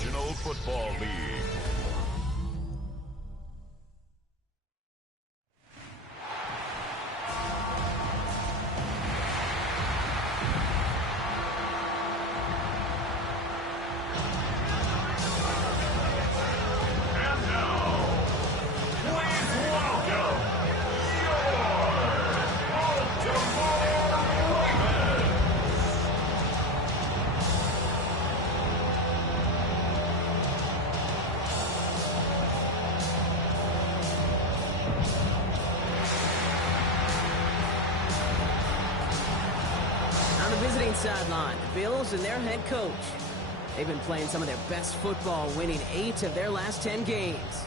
National Football League. Visiting sideline, the Bills and their head coach. They've been playing some of their best football, winning 8 of their last 10 games.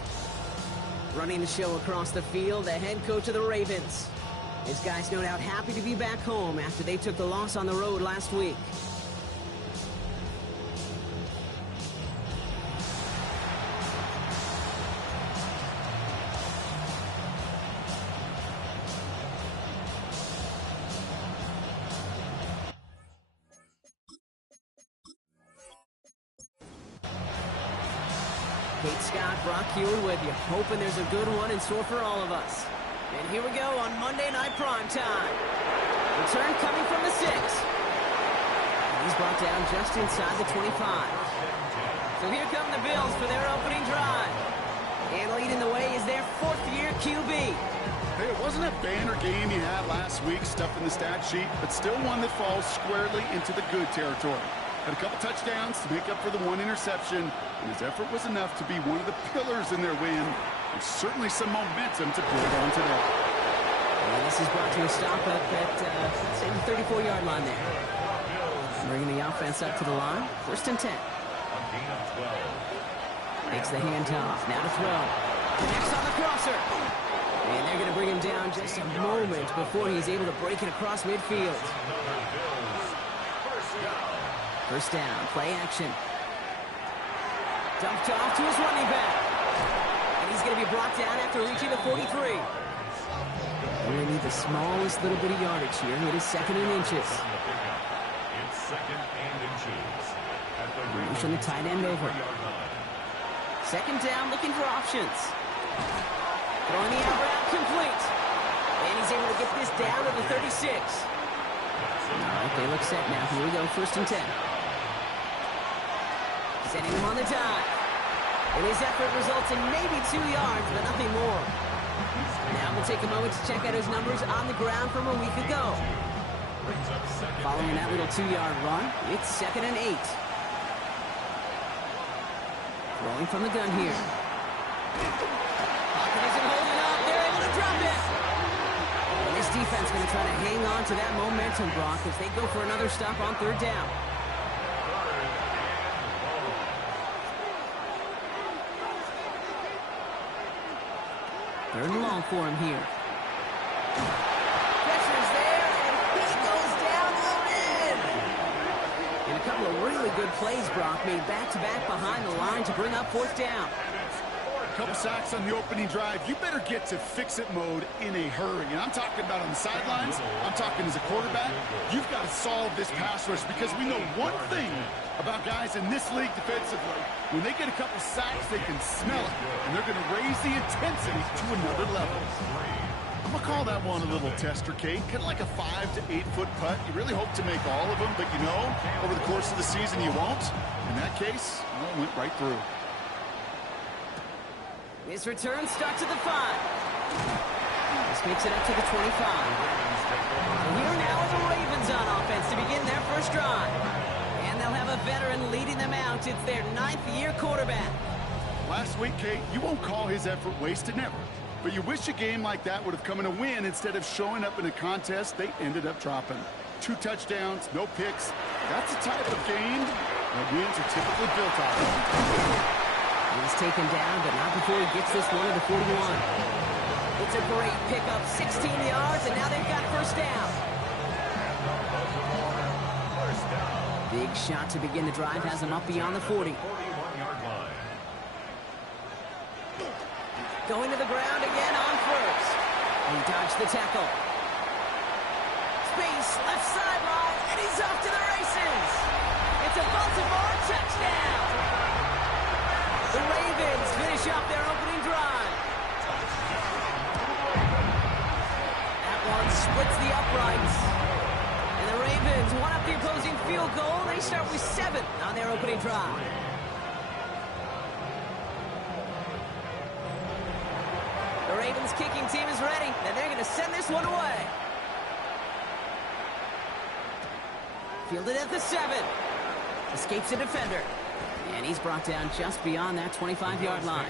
Running the show across the field, the head coach of the Ravens. His guys no doubt happy to be back home after they took the loss on the road last week. Kate Scott, Brock Hewitt with you, hoping there's a good one in store for all of us. And here we go on Monday Night Prime Time. Return coming from the 6. And he's brought down just inside the 25. So here come the Bills for their opening drive. And leading the way is their 4th-year QB. Hey, it wasn't a banner game he had last week, stuffed in the stat sheet, but still one that falls squarely into the good territory. Had a couple touchdowns to make up for the 1 interception, and his effort was enough to be one of the pillars in their win, and certainly some momentum to build on today. And this is brought to a stop up at, let's say, the 34-yard line there. Bringing the offense up to the line, 1st and 10. Takes the handoff, now to throw. Connects on the crosser. And they're going to bring him down just a moment before he's able to break it across midfield. 1st down, play action. Dumped off to his running back. And he's going to be brought down after reaching the 43. We need the smallest little bit of yardage here. It is 2nd and inches. It's 2nd and inches. Motion the tight end over. 2nd down, looking for options. Throwing the out route complete. And he's able to get this down to the 36. All right, they look set now. Here we go, 1st and 10. Sending him on the dive. And his effort results in maybe 2 yards, but nothing more. Now we'll take a moment to check out his numbers on the ground from a week ago. Following that little 2-yard run, it's 2nd and 8. Throwing from the gun here. Pocket isn't holding up. They're able to drop it. And this defense going to try to hang on to that momentum, Brock, as they go for another stop on 3rd down. 3rd and long for him here. Pressure's there, and he goes down to the end. And a couple of really good plays, Brock, made back-to-back behind the line to bring up 4th down. A couple sacks on the opening drive. You better get to fix-it mode in a hurry. And I'm talking about on the sidelines. I'm talking as a quarterback. You've got to solve this pass rush because we know one thing about guys in this league defensively. When they get a couple sacks, they can smell it. And they're going to raise the intensity to another level. I'm going to call that one a little tester, Kate. Kind of like a 5 to 8 foot putt. You really hope to make all of them, but you know, over the course of the season, you won't. In that case, well, it went right through. This return starts at the 5. This makes it up to the 25. And here now are the Ravens on offense to begin their first drive. And they'll have a veteran leading them out. It's their 9th-year quarterback. Last week, Kate, you won't call his effort wasted, never. But you wish a game like that would have come in a win instead of showing up in a contest they ended up dropping. 2 touchdowns, no picks. That's the type of game that wins are typically built off of. He's taken down, but not before he gets this one to the 41. It's a great pickup, 16 yards, and now they've got 1st down. Big shot to begin the drive has him up beyond the 40. Going to the ground again on 1st. He dodged the tackle. Space, left sideline, and he's off to the races. It's a Baltimore touchdown. Ravens finish off their opening drive. That one splits the uprights. And the Ravens one up the opposing field goal. They start with 7 on their opening drive. The Ravens kicking team is ready, and they're going to send this one away. Fielded at the 7. Escapes a defender. And he's brought down just beyond that 25-yard line.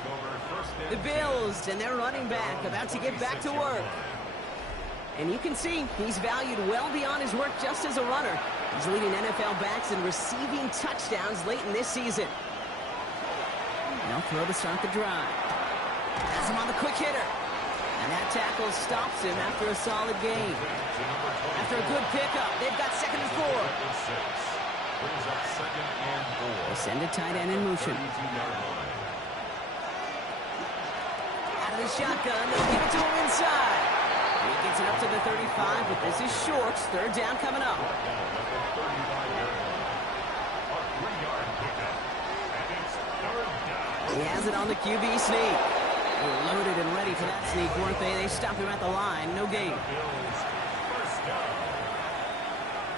The Bills and their running back about to get back to work. And you can see he's valued well beyond his work just as a runner. He's leading NFL backs in receiving touchdowns late in this season. They'll throw to start the drive. Has him on the quick hitter. And that tackle stops him after a solid gain. After a good pickup, they've got 2nd and 4. They send a tight end in motion. Out of the shotgun, they'll give it to him inside. He gets it up to the 35, but this is short. 3rd down coming up. He has it on the QB sneak. They're loaded and ready for that sneak, weren't they? They stopped him at the line. No gain.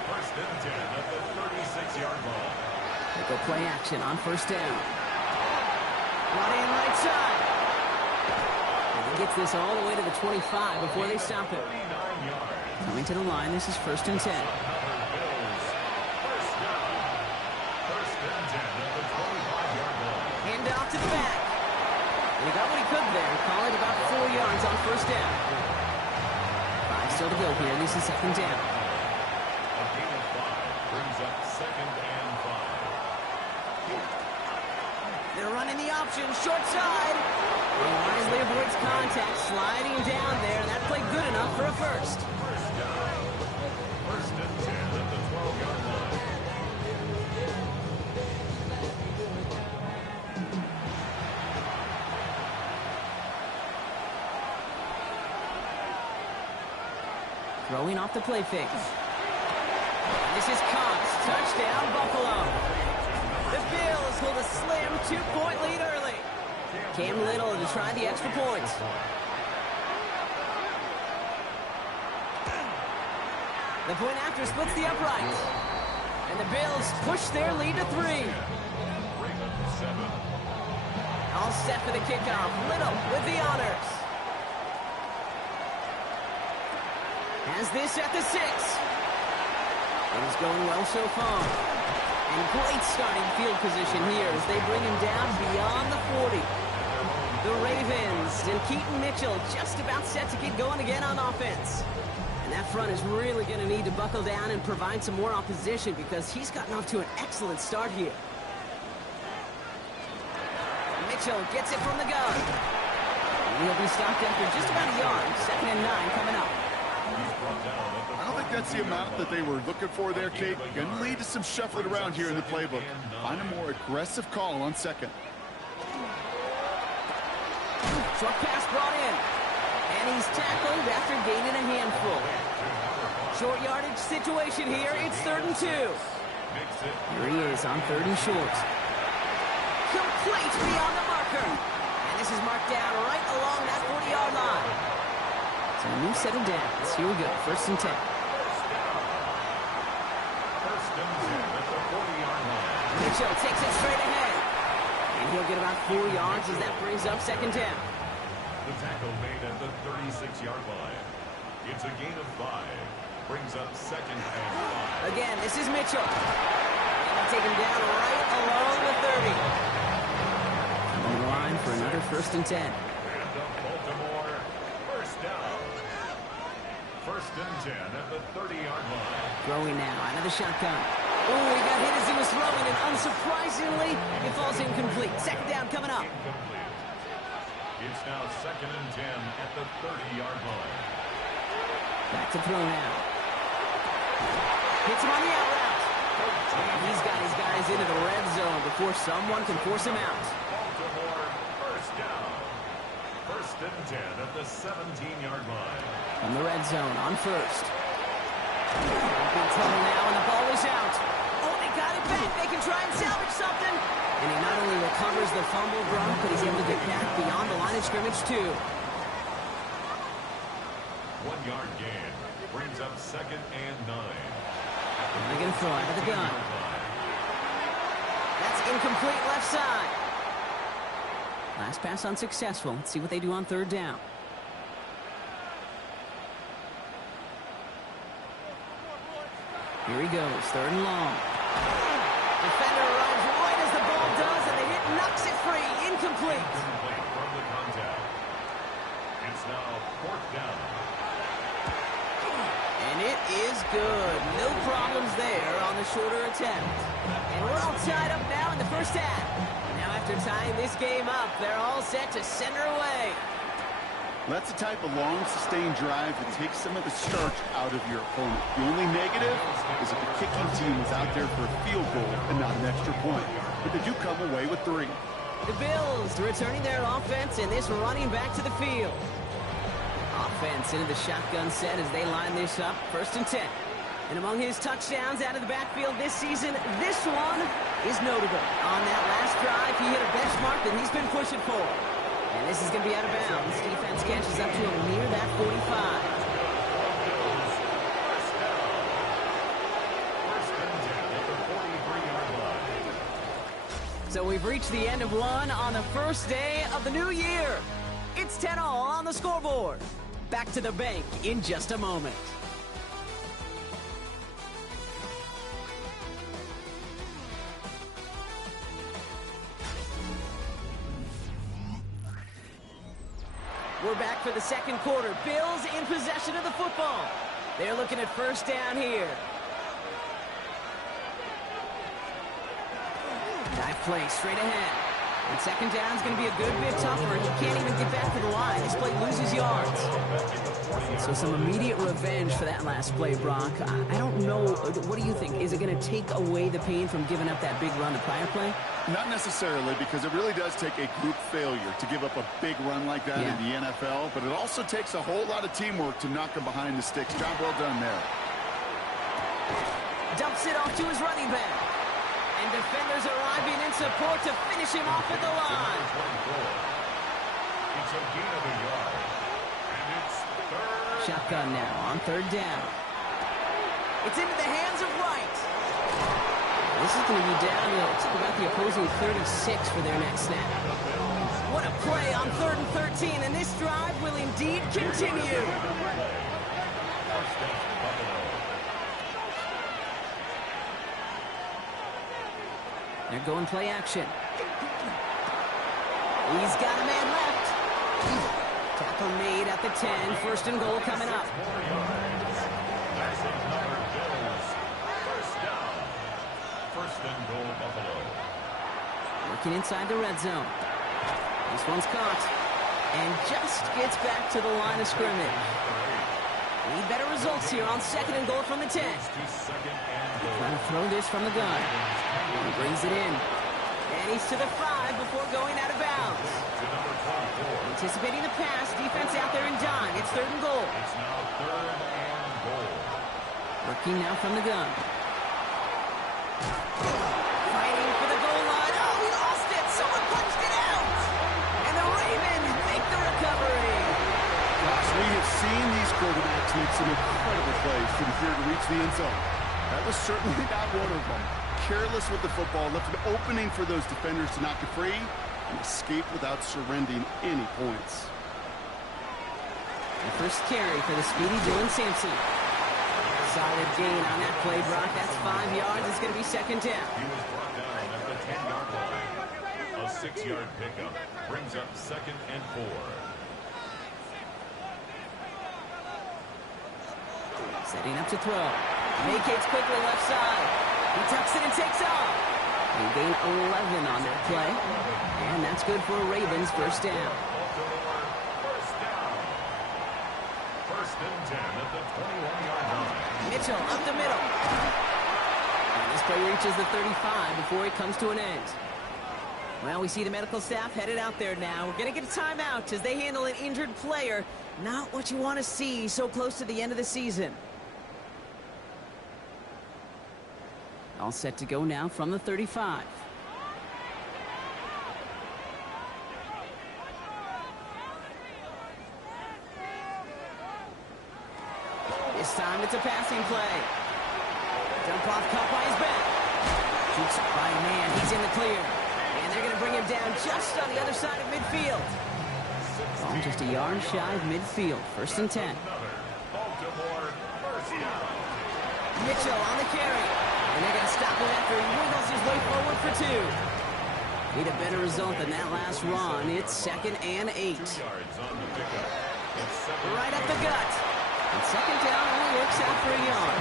First and 10 at the 36-yard line. They go play action on 1st down. Right side. And he gets this all the way to the 25 before they stop him. Coming to the line, this is 1st and 10. Hand off to the back. And he got what he could there. Call it about 4 yards on 1st down. 5 still to go here. This is 2nd down. A gain of 5 brings up 2nd and 5. They're running the option, short side. He wisely avoids contact, sliding down there, and that played good enough for a first. First down. 1st and 10 at the 12-yard line. Throwing off the play fake. This is Cox. Touchdown, Buffalo. The Bills hold a slim 2-point lead early. Cam Little to try the extra points. The point after splits the uprights. And the Bills push their lead to 3. All set for the kickoff. Little with the honors. Has this at the 6. Things going well so far. And great starting field position here as they bring him down beyond the 40. The Ravens and Keaton Mitchell just about set to get going again on offense. And that front is really going to need to buckle down and provide some more opposition because he's gotten off to an excellent start here. Mitchell gets it from the gun. And he'll be stopped after just about a yard. 2nd and 9 coming up. I don't think that's the amount that they were looking for there, Kate. Going to lead to some shuffling around here in the playbook. Find a more aggressive call on 2nd. Short pass brought in. And he's tackled after gaining a handful. Short yardage situation here. It's 3rd and 2. Here he is on 3rd and short. Complete beyond the marker. And this is marked down right along that 40-yard line. So a new set of downs. Here we go. 1st and 10. Mitchell takes it straight ahead. And he'll get about 4 yards as that brings up 2nd down. The tackle made at the 36-yard line. It's a gain of 5. Brings up 2nd and 5. Again, this is Mitchell. And they'll take him down right along the 30. On the line for another 1st and 10. And up Baltimore. First down. 1st and 10 at the 30-yard line. Throwing now out of the shotgun. Oh, he got hit as he was throwing, and unsurprisingly, it falls incomplete. 2nd down coming up. Incomplete. It's now 2nd and 10 at the 30-yard line. Back to throw now. Hits him on the out route. He's got his guys into the red zone before someone can force him out. Baltimore, first down. 1st and 10 at the 17-yard line. From the red zone on 1st. In trouble now, and the ball is out. Oh, they got it back. They can try and salvage something. And he not only recovers the fumble, Brock, but he's able to get back beyond the line of scrimmage, too. 1 yard gain. Brings up 2nd and 9. They're going to throw out of the gun. That's incomplete left side. Last pass unsuccessful. Let's see what they do on 3rd down. Here he goes, 3rd and long. Defender runs right as the ball does, and the hit knocks it free. Incomplete. Incomplete from the contact. It's now 4th down. And it is good. No problems there on the shorter attempt. And we're all tied up now in the first half. Now after tying this game up, they're all set to send her away. That's the type of long, sustained drive that takes some of the starch out of your opponent. The only negative is if the kicking team is out there for a field goal and not an extra point. But they do come away with 3. The Bills returning their offense and this running back to the field. Offense into the shotgun set as they line this up. 1st and 10. And among his touchdowns out of the backfield this season, this one is notable. On that last drive, he hit a benchmark that he's been pushing for. And this is going to be out of bounds. Defense catches up to him near that 45. So we've reached the end of one on the first day of the new year. It's 10-all on the scoreboard. Back to the bank in just a moment. We're back for the 2nd quarter. Bills in possession of the football. They're looking at 1st down here. Dive play straight ahead. And 2nd down is going to be a good bit tougher. He can't even get back to the line. This play loses yards. So some immediate revenge for that last play, Brock. I don't know. What do you think? Is it going to take away the pain from giving up that big run the prior play? Not necessarily, because it really does take a group failure to give up a big run like that in the NFL, but it also takes a whole lot of teamwork to knock him behind the sticks. Job well done there. Dumps it off to his running back. And defenders arriving in support to finish him off at the line. It's a gain of a yard. And it's 3rd. Shotgun now on 3rd down. It's into the hands of Wright. This is going to be down to about the opposing 36 for their next snap. What a play on 3rd and 13, and this drive will indeed continue. They're going play action. He's got a man left. Tackle made at the 10. 1st and goal coming up. Working inside the red zone. This one's caught. And just gets back to the line of scrimmage. Need better results here on 2nd and goal from the 10. Trying to throw this from the gun. He brings it in. And he's to the 5 before going out of bounds. Anticipating the pass. Defense out there in dime. It's 3rd and goal. It's now 3rd and goal. Working now from the gun. Fighting for the goal line. Oh, he lost it. Someone punched it out. And the Ravens make the recovery. Gosh, we have seen these quarterbacks make some incredible plays from here to reach the end zone. That was certainly not one of them. Careless with the football, left an opening for those defenders to knock it free and escape without surrendering any points. The first carry for the speedy Dylan Sampson. Solid gain on that play, Brock. That's 5 yards. It's going to be 2nd down. He was brought down at the 10-yard line. A 6-yard pickup brings up 2nd and 4. Setting up to throw. Vacates quickly left side. He tucks it and takes off. They gain 11 on that play. And that's good for a Ravens 1st down. First and 10 at the 21-yard line. Mitchell up the middle. And this play reaches the 35 before it comes to an end. Well, we see the medical staff headed out there now. We're going to get a timeout as they handle an injured player. Not what you want to see so close to the end of the season. All set to go now from the 35. This time it's a passing play. Dump off caught by his back. Shoots by man. He's in the clear. And they're going to bring him down just on the other side of midfield. Ball just a yard shy of midfield. 1st and 10. Mitchell on the carry. And they're going to stop him after he wiggles his way forward for 2. Need a better result than that last run. It's 2nd and 8. Right up the gut. And 2nd down only works out for a yard.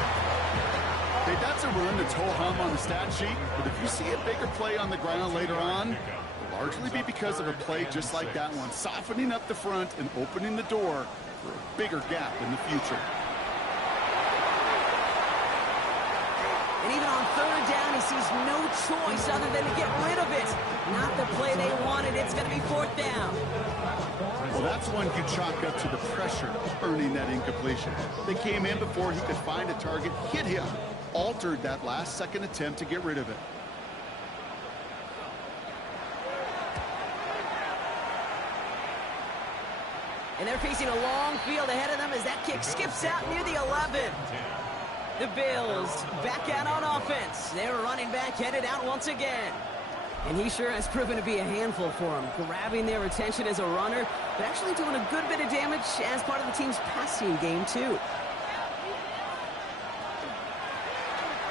Hey, that's a run that's ho-hum on the stat sheet, but if you see a bigger play on the ground later on, it'll largely be because of a play just like that one, softening up the front and opening the door for a bigger gap in the future. And even on 3rd down, he sees no choice other than to get rid of it. Not the play they wanted. It's going to be 4th down. Well, that's one you chalk up to the pressure of earning that incompletion. They came in before he could find a target, hit him, altered that last-second attempt to get rid of it. And they're facing a long field ahead of them as that kick skips out near the 11. The Bills back out on offense. They're running back headed out once again. And he sure has proven to be a handful for them, grabbing their attention as a runner, but actually doing a good bit of damage as part of the team's passing game, too.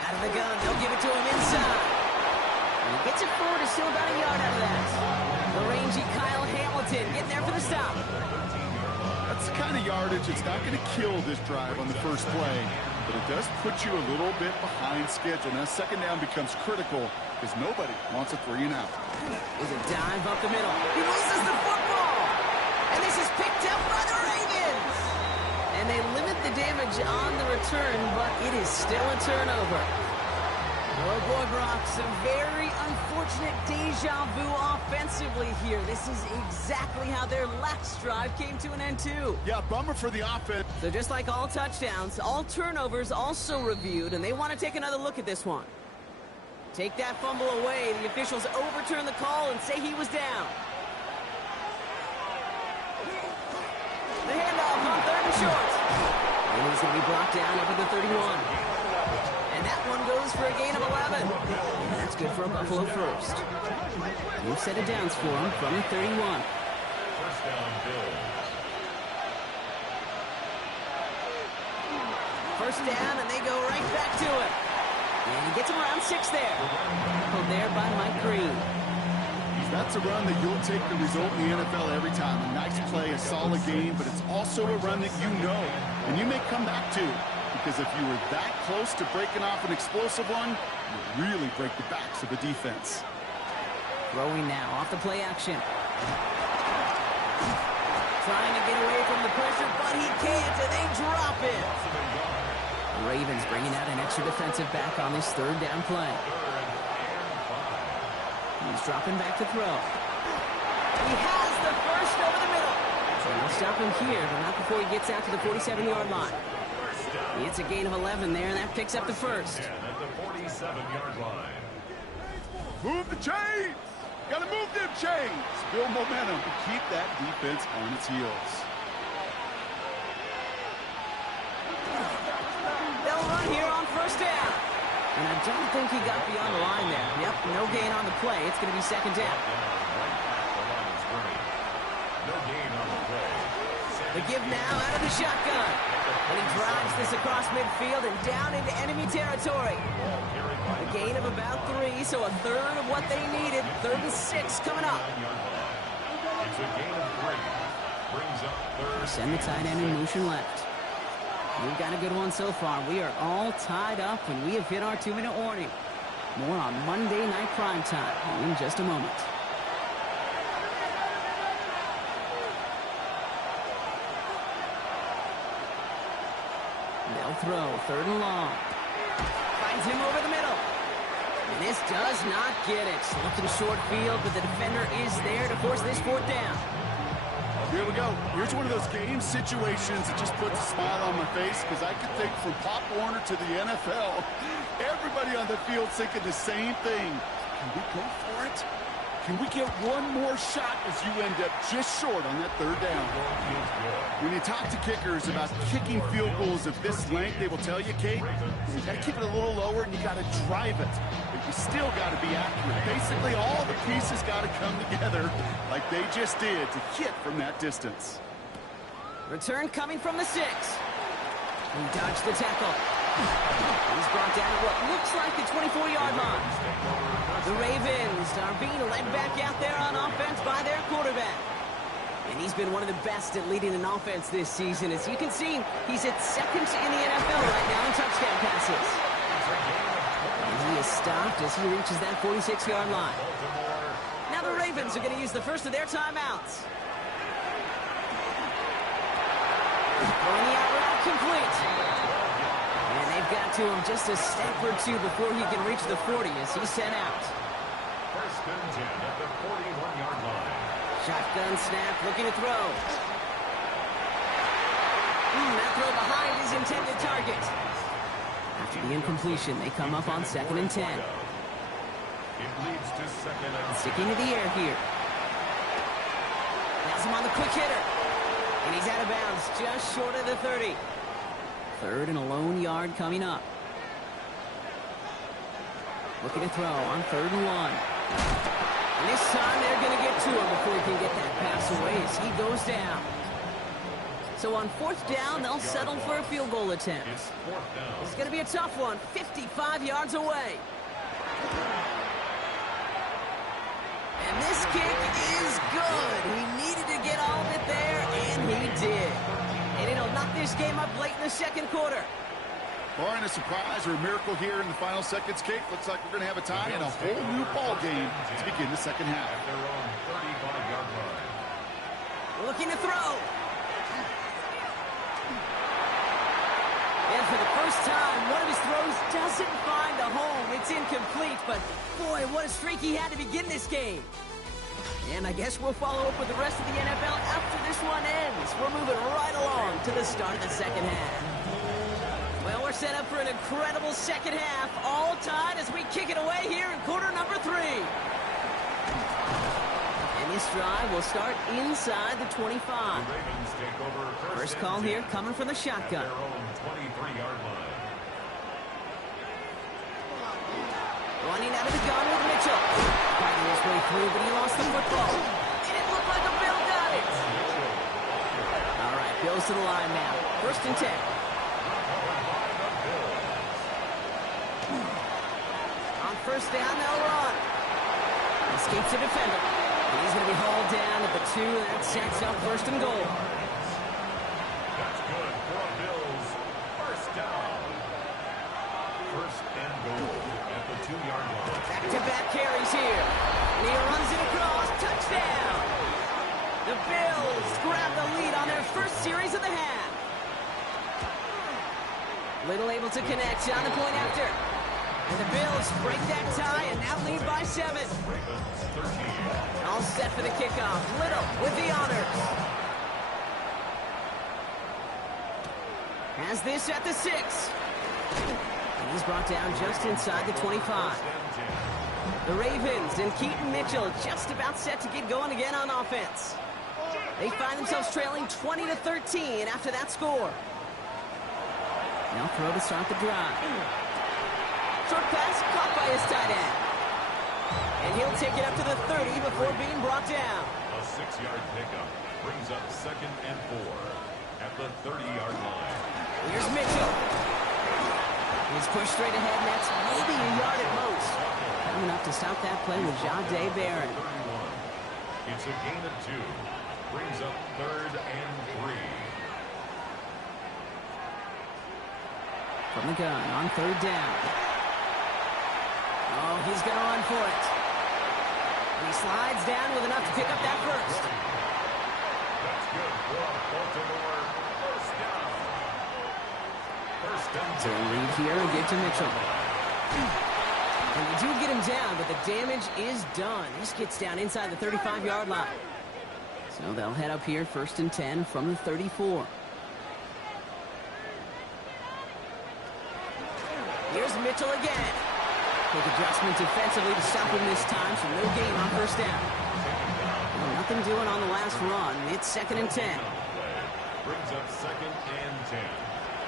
Out of the gun, they'll give it to him inside. And he gets it forward, is still about a yard out of that. The rangy Kyle Hamilton getting there for the stop. That's the kind of yardage that's not going to kill this drive on the first play, but it does put you a little bit behind schedule. Now, 2nd down becomes critical because nobody wants a 3 and out. There's a dive up the middle. He loses the football. And this is picked up by the Ravens. And they limit the damage on the return, but it is still a turnover. Oh, boy, Brock, some very unfortunate deja vu offensively here. This is exactly how their last drive came to an end, too. Yeah, bummer for the offense. So just like all touchdowns, all turnovers also reviewed, and they want to take another look at this one. Take that fumble away. The officials overturn the call and say he was down. The handoff on 3rd and short. And he's going to be brought down up at the 31. And that one goes for a gain of 11. And that's good for a Buffalo first. New set of downs for him from the 31. First down, Bills. First down, and they go right back to it. And he gets him around 6 there. Pulled there by Mike Green. That's a run that you'll take the result in the NFL every time. A nice play, a solid game, but it's also a run that you know, and you may come back to. Because if you were that close to breaking off an explosive one, you really break the backs of the defense. Throwing now off the play action. Trying to get away from the pressure, but he can't, and they drop it. The Ravens bringing out an extra defensive back on this 3rd down play. He's dropping back to throw. He has the first over the middle. So they'll stop him here, but not before he gets out to the 47-yard line. It's a gain of 11 there, and that picks up the first. At the 47-yard line. Move the chains! Gotta move them chains! Build momentum to keep that defense on its heels. They'll run here on 1st down. And I don't think he got beyond the line there. Yep, no gain on the play. It's going to be 2nd down. No gain on the play. The give now out of the shotgun. And he drives this across midfield and down into enemy territory. A gain of about 3, so a third of what they needed. 3rd and 6 coming up. It's a gain of 3. Brings up 3rd. Send the tight end in motion left. We've got a good one so far. We are all tied up, and we have hit our 2-minute warning. More on Monday Night Primetime in just a moment. They'll throw 3rd and long. Finds him over the middle. And this does not get it. Looking short field, but the defender is there to force this 4th down. Here we go. Here's one of those game situations that just puts a smile on my face because I could think from Pop Warner to the NFL, everybody on the field thinking the same thing. Can we go for it? Can we get one more shot as you end up just short on that third down? When you talk to kickers about kicking field goals of this length, they will tell you, Kate, you got to keep it a little lower and you got to drive it. But you still got to be accurate. Basically, all the pieces got to come together like they just did to hit from that distance. Return coming from the 6. He dodged the tackle. He's brought down at what looks like the 24-yard line. The Ravens are being led back out there on offense by their quarterback. And he's been one of the best at leading an offense this season. As you can see, he's at second in the NFL right now in touchdown passes. And he is stopped as he reaches that 46-yard line. Now the Ravens are going to use the first of their timeouts. Throwing the out route complete. And they've got to him just a step or two before he can reach the 40 as he's sent out. First and 10 at the 41-yard line. Shotgun snap, looking to throw. That throw behind his intended target. After the incompletion, they come up on 2nd and 10. It leads to 2nd and 10. Sticking to the air here. Has him on the quick hitter. And he's out of bounds, just short of the 30. 3rd and a lone yard coming up. Looking to throw on 3rd and 1. And this time they're going to get to him before he can get that pass away as he goes down. So on 4th down, they'll settle for a field goal attempt. It's 4th down. It's going to be a tough one, 55 yards away. And this kick is good. He needed to get all of it there, and he did. And it'll knock this game up late in the 2nd quarter. Barring a surprise or a miracle here in the final seconds, Kate, looks like we're going to have a tie and a whole new ball game to begin the 2nd half. At their own 35-yard line. Looking to throw. And for the first time, one of his throws doesn't find a home. It's incomplete, but boy, what a streak he had to begin this game. And I guess we'll follow up with the rest of the NFL after this one ends. We're moving right along to the start of the 2nd half. Well, we're set up for an incredible 2nd half, all tied as we kick it away here in quarter number 3. And this drive will start inside the 25. The Ravens take over First call here coming from the shotgun. at their own 23-yard line. Running out of the gun with Mitchell. Fighting his way through, but he lost the football. And it looked like a Bill got it. All right, Bill's to the line now. 1st and 10. On 1st down, they'll run. Escapes the defender. And he's going to be hauled down at the 2, and that sets up 1st and goal. That's good for a Bills. 1st down. 1st and goal at the 2-yard line. Back-to-back carries here. And he runs it across. Touchdown. The Bills grab the lead on their first series of the half. Little able to connect on the point after. And the Bills break that tie and now lead by 7. Ravens 13. All set for the kickoff. Little with the honors. Has this at the 6. And he's brought down just inside the 25. The Ravens and Keaton Mitchell just about set to get going again on offense. They find themselves trailing 20-13 after that score. Now throw to start the drive. Short pass caught by his tight end. And he'll take it up to the 30 before being brought down. A 6-yard pickup brings up 2nd and 4 at the 30-yard line. Here's Mitchell. He's pushed straight ahead, and that's maybe a yard at most. Not enough to stop that play with Jahdae Barron. 31. It's a gain of 2. Brings up 3rd and 3. From the gun on 3rd down. Oh, he's going to run for it. And he slides down with enough to pick up that 1st. That's good for Baltimore. 1st down. 1st and So lead here and get to Mitchell. And they do get him down, but the damage is done. This gets down inside the 35-yard line. So they'll head up here 1st and 10 from the 34. Here's Mitchell again. Quick adjustment defensively to stop him this time, so no gain on first down. Well, nothing doing on the last run. It's 2nd and 10. Brings up 2nd and 10.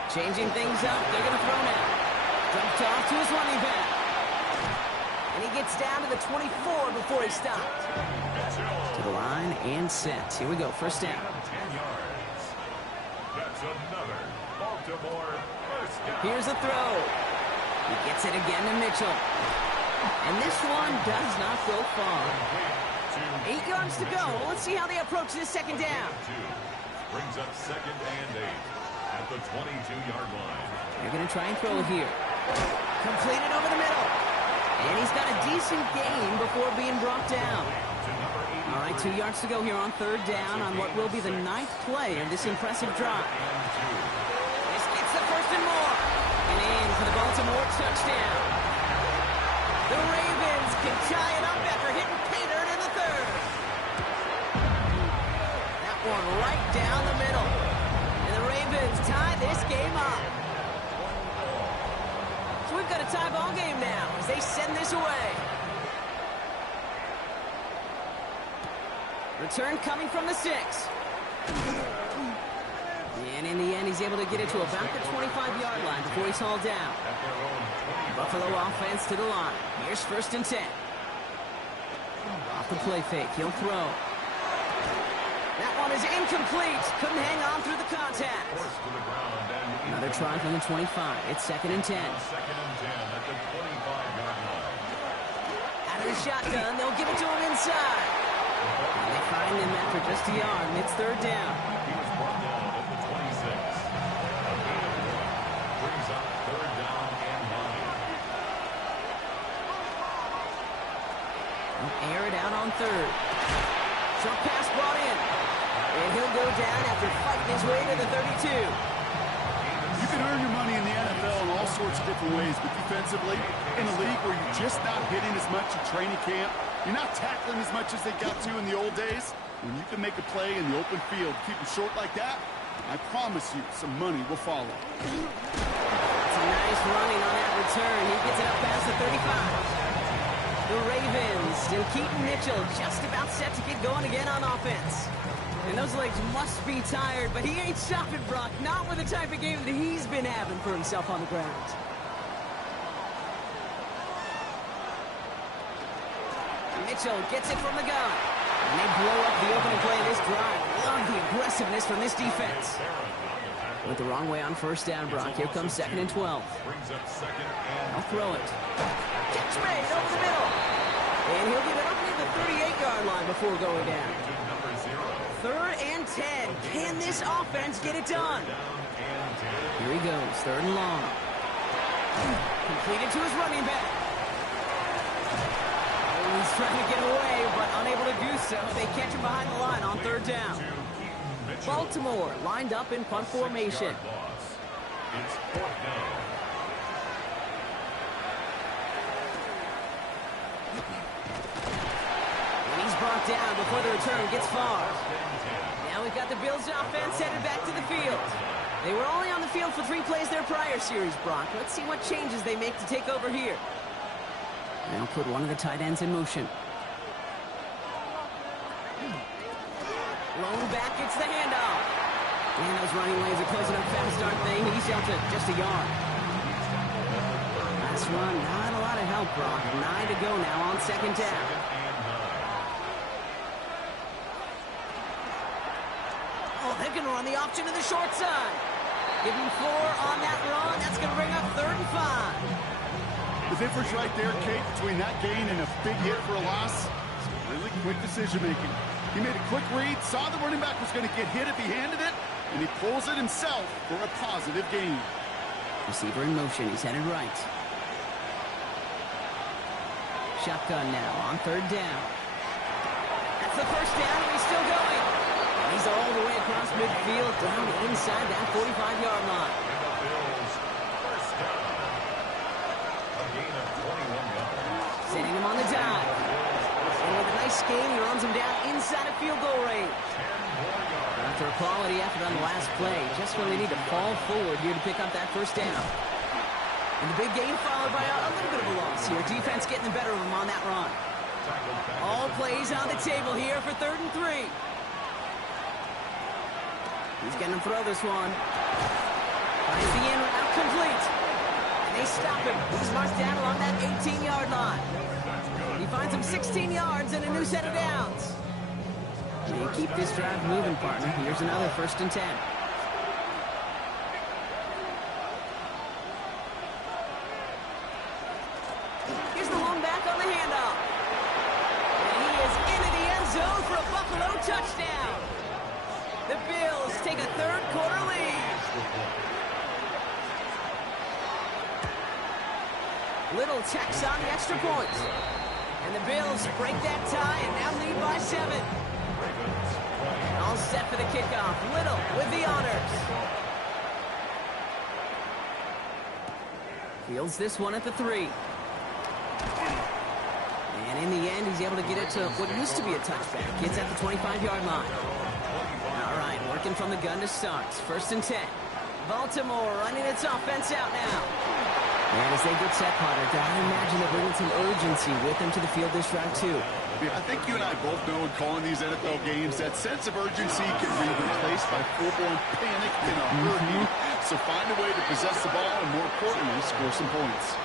Changing things up. They're going to throw now. Dumped off to his running back. And he gets down to the 24 before he stopped. To the line and set. Here we go. First down. 10 yards. That's another Baltimore first down. Here's a throw. He gets it again to Mitchell. And this one does not go far. 8 yards to go. Let's see how they approach this second down. Brings up 2nd and 8 at the 22-yard line. They're going to try and throw here. Completed over the middle. And he's got a decent gain before being brought down. All right, 2 yards to go here on third down on what will be the 9th play of this impressive drive. This gets the first and more. And in for the Baltimore touchdown. The Ravens can tie it up after hitting pay dirt in the third. That one right down the middle. And the Ravens tie this game up. So we've got a tie ball game now as they send this away. Return coming from the 6. And in the end, he's able to get it to about the 25-yard line before he's hauled down. Buffalo offense to the line. Here's 1st and 10. Off the play fake. He'll throw. That one is incomplete. Couldn't hang on through the contact. Another try from the 25. It's 2nd and 10. 2nd and 10 at the 25-yard line. Out of the shotgun, they'll give it to him inside. And they find him after just a yard, and it's 3rd down. He was brought down at the 26. A gain of 1. Brings up 3rd down and 9. They'll air it out on 3rd. Short pass brought in. And he'll go down after fighting his way to the 32. You can earn your money in the NFL in all sorts of different ways, but defensively, in a league where you're just not hitting as much at training camp, you're not tackling as much as they got to in the old days, when you can make a play in the open field, keep it short like that, I promise you some money will follow. It's a nice running on that return. He gets it up past the 35. The Ravens and Keaton Mitchell just about set to get going again on offense. And those legs must be tired, but he ain't stopping, Brock. Not with the type of game that he's been having for himself on the ground. Mitchell gets it from the gun. And they blow up the opening play of this drive. Love the aggressiveness from this defense. Went the wrong way on first down, Brock. Here comes 2nd and 12. Brings up 2nd and I'll throw it. Catch made over the middle. And he'll get it up near the 38-yard line before going down. 3rd and 10. Can this offense get it done? Here he goes. 3rd and long. Completed to his running back. Oh, he's trying to get away, but unable to do so. They catch him behind the line on 3rd down. Baltimore lined up in punt formation. It's 4th down. And he's brought down before the return gets far. Now we've got the Bills offense headed back to the field. They were only on the field for 3 plays their prior series, Brock. Let's see what changes they make to take over here. They'll put one of the tight ends in motion. Lone back gets the handoff. And those running lanes are closing up fast, aren't they? He's out to just a yard. Last run, not a lot of help, Brock. 9 to go now on 2nd down. Oh, they're going to run the option to the short side. Give him 4 on that run. That's going to bring up 3rd and 5. The difference right there, Kate, between that gain and a big hit for a loss is really quick decision-making. He made a quick read, saw the running back was going to get hit if he handed it, and he pulls it himself for a positive gain. Receiver in motion. He's headed right. Shotgun now on 3rd down. That's the first down, and he's still going. And he's all the way across midfield, down inside that 45-yard line. Setting him on the dive. And with a nice gain, he runs him down inside of field goal range. After a quality effort on the last play, just really need to fall forward here to pick up that first down. And the big gain followed by a little bit of a loss here. Defense getting the better of him on that run. All plays on the table here for 3rd and 3. He's going to throw this one. Finds the in route complete. And they stop him. He's marked down along that 18-yard line. He finds him 16 yards and a new set of downs. They keep this drive moving, partner. Here's another 1st and 10. Here's the one back on the handoff. And he is into the end zone for a Buffalo touchdown. The Bills take a 3rd quarter lead. Little Tex on the extra points. And the Bills break that tie and now lead by 7. All set for the kickoff. Little with the honors. Fields this one at the 3. And in the end, he's able to get it to what used to be a touchback. It's at the 25-yard line. All right, working from the gun to start. 1st and 10. Baltimore running its offense out now. And as they get set, Potter, gotta imagine they're bringing some urgency with them to the field this drive, too. Yeah, I think you and I both know in calling these NFL games that sense of urgency can be replaced by full-blown panic in a hurry. So find a way to possess the ball and, more importantly, score some points.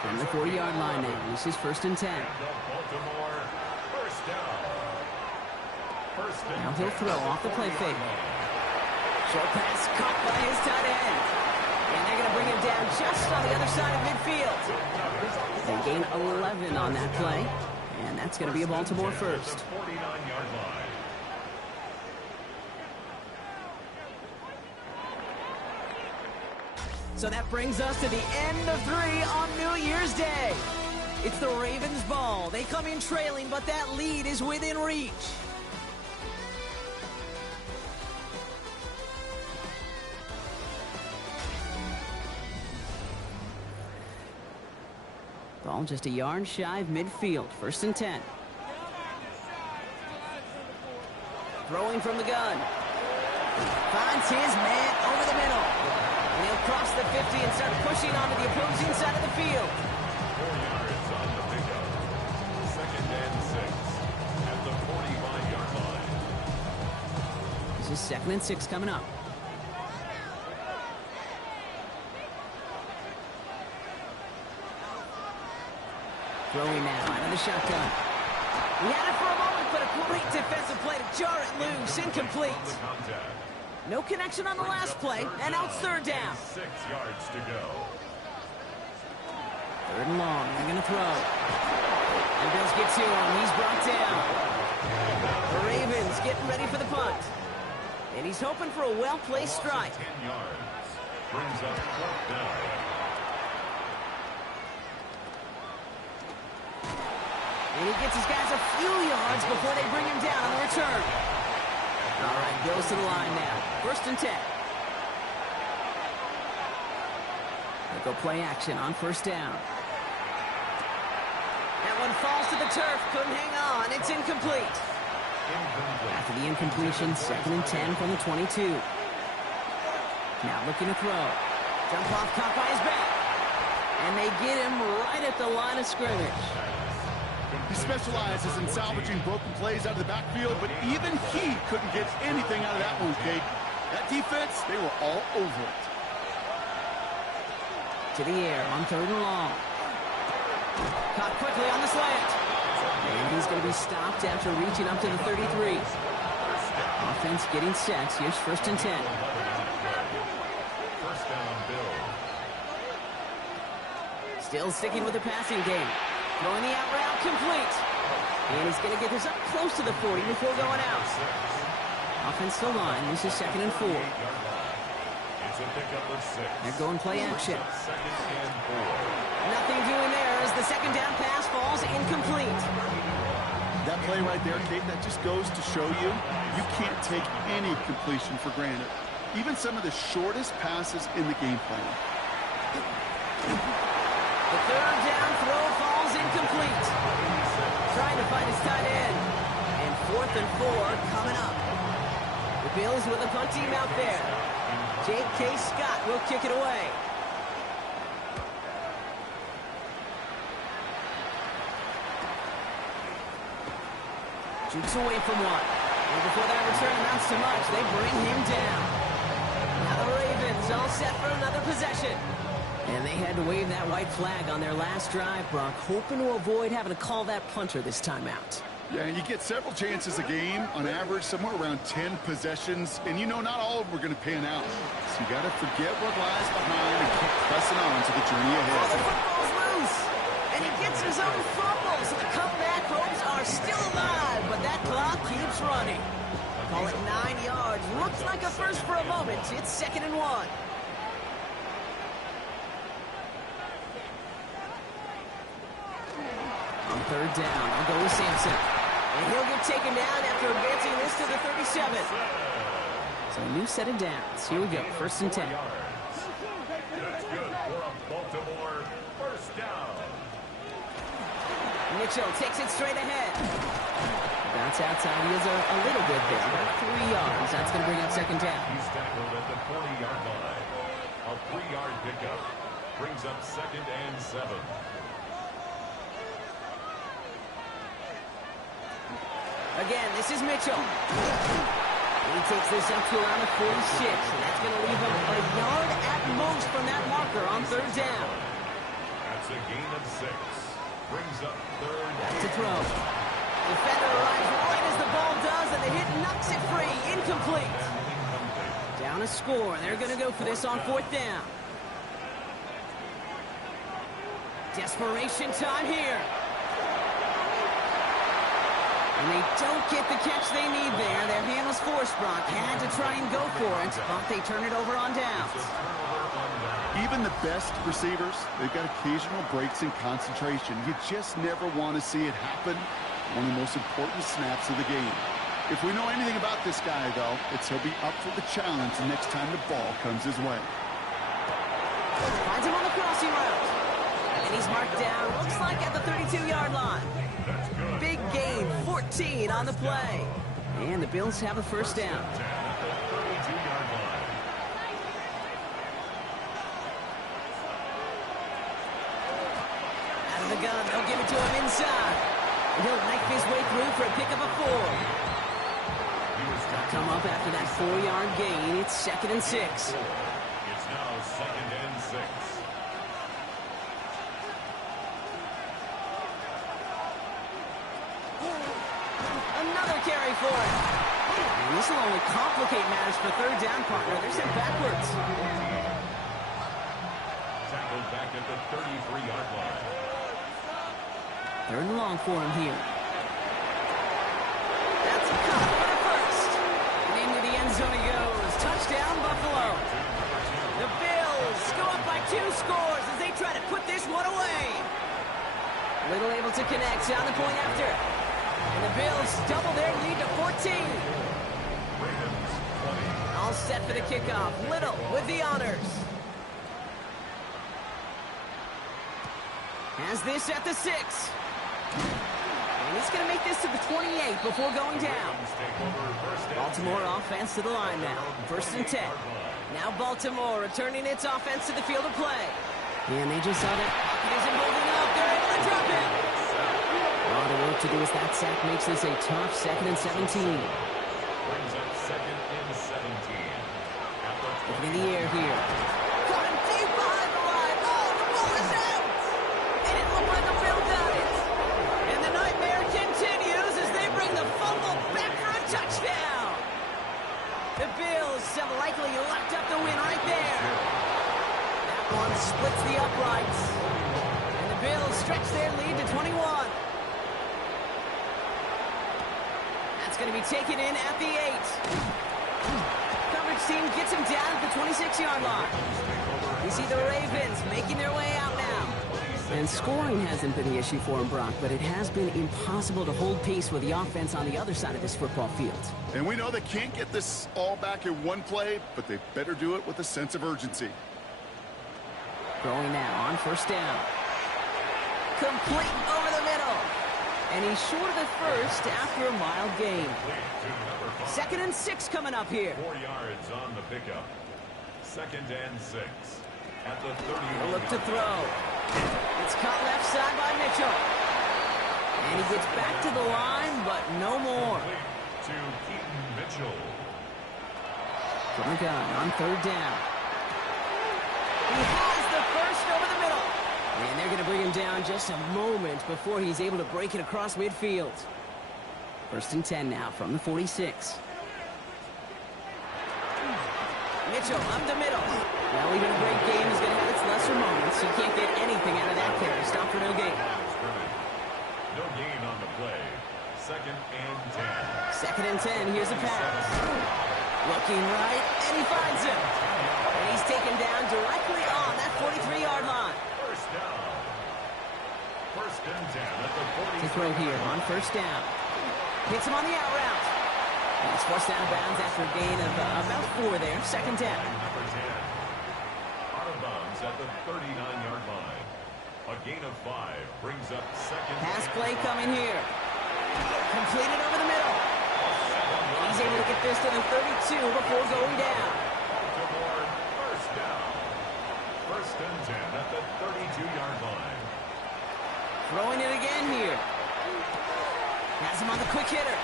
From the 40-yard line now, this is 1st and 10. Now he'll throw off the play fake. Short pass caught by his tight end. And they're going to bring him down just on the other side of midfield. They gain 11 on that play. And that's going to be a Baltimore 1st. So that brings us to the end of 3 on New Year's Day. It's the Ravens' ball. They come in trailing, but that lead is within reach. Ball just a yard shy of midfield. 1st and 10. Throwing from the gun. Finds his man over the middle. And he'll cross the 50 and start pushing onto the opposing side of the field. 4 yards on the pickup. 2nd and 6 at the 45-yard line. This is 2nd and 6 coming up. Throwing now out of the shotgun. He had it for a moment, but a great defensive play to jar it loose. Incomplete. No connection on the last play, and now it's 3rd down. 6 yards to go. 3rd and long. They're going to throw. And Bills get to him. He's brought down. The Ravens getting ready for the punt. And he's hoping for a well-placed strike. 10 yards. Brings up 4th down. And he gets his guys a few yards before they bring him down on the return. All right, goes to the line now. 1st and 10. They go play action on 1st down. That one falls to the turf. Couldn't hang on. It's incomplete. After the incompletion, 2nd and 10 from the 22. Now looking to throw. Jump off, caught by his back. And they get him right at the line of scrimmage. He specializes in salvaging broken plays out of the backfield, but even he couldn't get anything out of that one, Kate. That defense, they were all over it. To the air on 3rd and long. Caught quickly on the slant. And he's going to be stopped after reaching up to the 33. Offense getting set. Here's 1st and 10. 1st down, Bill. Still sticking with the passing game. Throwing the out route complete. And he's going to get this up close to the 40 before going out. Offensive line. This is 2nd and 4. It's a pickup of 6. They're going play action. 2nd and 4. Nothing doing there as the 2nd down pass falls incomplete. That play right there, Kate, that just goes to show you, you can't take any completion for granted. Even some of the shortest passes in the game plan. The 3rd down throw falls incomplete. Trying to find his tight end. And 4th and 4 coming up. The Bills with a punt team out there. J.K. Scott will kick it away. Jukes away from one. And before that return amounts to much, they bring him down. Now the Ravens all set for another possession. And they had to wave that white flag on their last drive, Brock, hoping to avoid having to call that punter this time out. Yeah, and you get several chances a game, on average, somewhere around 10 possessions. And you know not all of them are going to pan out. So you got to forget what lies behind and keep pressing on to the journey ahead. Oh, the football's loose. And he gets his own fumble, so the comeback hopes are still alive. But that clock keeps running. Call it 9 yards. Looks like a first for a moment. It's 2nd and 1. On 3rd down, I'll go with Sampson. And he'll get taken down after advancing this to the 37. So a new set of downs. Here we go, 1st and 10. That's good for a Baltimore first down. Mitchell takes it straight ahead. Bounce outside. He is a little bit there, about 3 yards. That's going to bring up 2nd down. He's tackled at the 40-yard line. A 3-yard pickup brings up 2nd and 7. Again, this is Mitchell. He takes this up to around the 46, and that's going to leave him a yard at most from that marker on 3rd down. That's a gain of 6. Brings up 3rd. Back to throw. Defender arrives right as the ball does, and the hit knocks it free. Incomplete. Down a score. They're going to go for this on 4th down. Desperation time here. And they don't get the catch they need there. Their hand was forced, Brock. Had to try and go for it, but they turn it over on downs. Even the best receivers, they've got occasional breaks in concentration. You just never want to see it happen. One of the most important snaps of the game. If we know anything about this guy, though, it's he'll be up for the challenge the next time the ball comes his way. Finds him on the crossing route. And he's marked down, looks like at the 32-yard line. Big gain, 14 on the play. And the Bills have a 1st down. At the 32-yard line. Out of the gun, they'll give it to him inside. And he'll knife his way through for a pick of a 4. They'll come up after that 4-yard gain. It's 2nd and 6. It's now 2nd and 6. Another carry for it. And this will only complicate matters for 3rd down, partner. They're sent backwards. Tackled back at the 33-yard line. 3rd and long for him here. That's a cut for the 1st. And into the end zone he goes. Touchdown, Buffalo. The Bills go up by 2 scores as they try to put this one away. Little able to connect on the point after. And the Bills double their lead to 14. All set for the kickoff. Little with the honors. Has this at the 6. And he's going to make this to the 28 before going down. Baltimore offense to the line now. 1st and 10. Now Baltimore returning its offense to the field of play. And they just saw that pocket isn't holding up. They're able to drop it. All the work to do is that sack makes this a tough 2nd and 17. Brings up 2nd and 17. Looking in the air here. Caught him deep behind the line. Oh, the ball is out. It didn't look like a Bill got it. And the nightmare continues as they bring the fumble back for a touchdown. The Bills have likely locked up the win right there. That one splits the uprights. And the Bills stretch their lead to 21. That's going to be taken in at the 8. Coverage team gets him down at the 26-yard line. You see the Ravens making their way out now. And scoring hasn't been the issue for him, Brock, but it has been impossible to hold pace with the offense on the other side of this football field. And we know they can't get this all back in one play, but they better do it with a sense of urgency. Throwing now on 1st down. Complete over the middle. And he's short of the 1st after a mild gain. 2nd and 6 coming up here. 4 yards on the pickup. 2nd and 6. At the 30. He'll look to throw. It's caught left side by Mitchell. And he gets back to the line, but no more. To Keaton Mitchell. From the gun on third down. He has the first over the middle. And they're going to bring him down just a moment before he's able to break it across midfield. First and 10 now from the 46. Mitchell up the middle. Well, even a great game is going to have its lesser moments. You can't get anything out of that carry. Stop for no gain. No gain on the play. Second and 10. Second and 10. Here's a pass. Looking right, and he finds him. And he's taken down directly on that 43-yard line. First down. First and 10 at the 43. To throw here on first down. Hits him on the out route. And he's forced out of bounds after a gain of about 4 there. Second down. Number 10. Out of bounds at the 39-yard line. A gain of 5 brings up second. Pass play coming here. Completed over the middle. And he's able to get this to the 32 before going down. Baltimore first down. First and 10 at the 32-yard line. Throwing it again here. Has him on the quick hitter.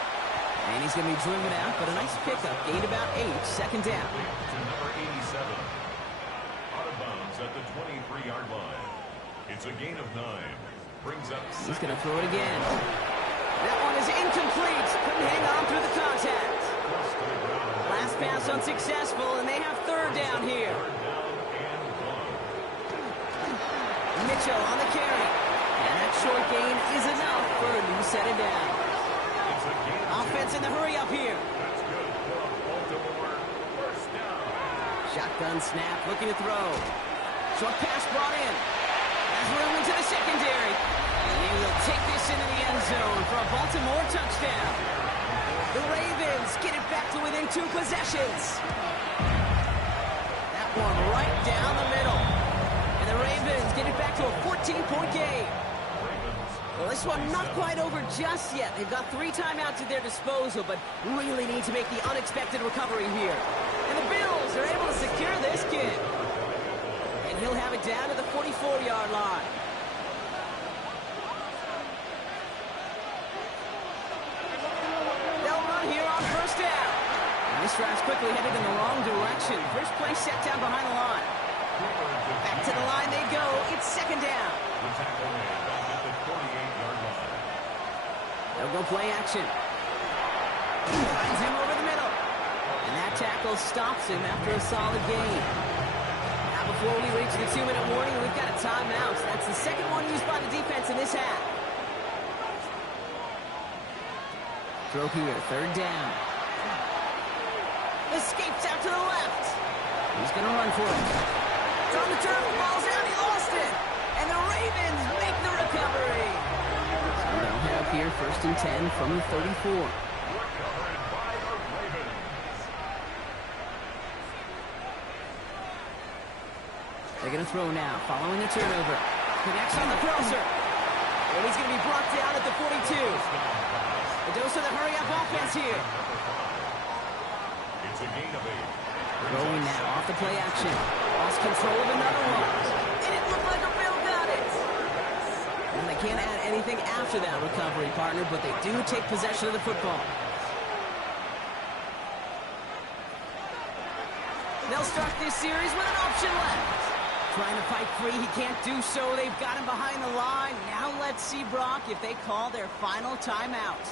And he's going to be driven out, but a nice pickup. Gained about 8. Second down. To number 87. Out of bounds at the 23-yard line. It's a gain of 9. Brings up second. He's going to throw it again. That one is incomplete. Couldn't hang on through the contact. Last pass unsuccessful, and they have third down here. Mitchell on the carry. And that short gain is enough for a new set of downs. Offense in the hurry up here. That's good for Baltimore. First down. Shotgun snap, looking to throw. Short pass brought in. Has room into the secondary. And he will take this into the end zone for a Baltimore touchdown. The Ravens get it back to within 2 possessions. That one right down the middle. And the Ravens get it back to a 14-point game. Well, this one not quite over just yet. They've got 3 timeouts at their disposal, but really need to make the unexpected recovery here. And the Bills are able to secure this kick. And he'll have it down to the 44-yard line. They'll run here on first down. And this drive's quickly headed in the wrong direction. First play set down behind the line. Back to the line they go. It's second down. They'll go play action. Finds him over the middle. And that tackle stops him after a solid gain. Now before we reach the 2-minute warning, we've got a timeout. That's the second one used by the defense in this half. Throw here, third down. Escapes out to the left. He's going to run for it. It's on the turn, ball's out, he lost it. And the Ravens make the recovery. They'll have here first and 10 from the 34. They're going to throw now, following a turnover. Connects on the crosser. And he's going to be brought down at the 42. A dose of the hurry-up offense here. It's a gain of 8. Going now off the play action. Lost control of another one. And it looked like a Bill got it. And they can't add anything after that recovery, partner, but they do take possession of the football. They'll start this series with an option left. Trying to fight free, he can't do so. They've got him behind the line. Now let's see, Brock, if they call their final timeout.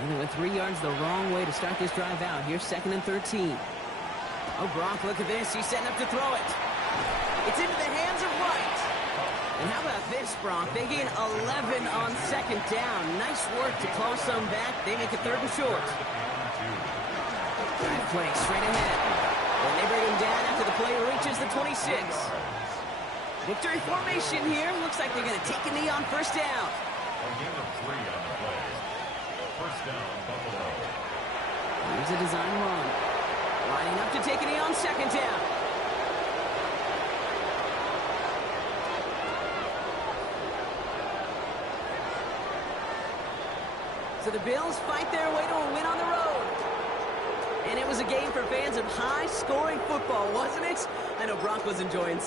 And they went 3 yards the wrong way to start this drive out. Here's second and 13. Oh, Brock, look at this. He's setting up to throw it. It's into the hands of Wright. And how about this, Brock? They gain 11 on second down. Nice work to close some back. They make it third and short. Drive play straight ahead. And they bring him down after the play reaches the 26. Victory formation here. Looks like they're going to take a knee on first down. A gain of 3 on the play. First down, Buffalo. Here's a design run. Lining up to take a knee on second down. So the Bills fight their way to a win on the road. And it was a game for fans of high-scoring football, wasn't it? I know Brock was enjoying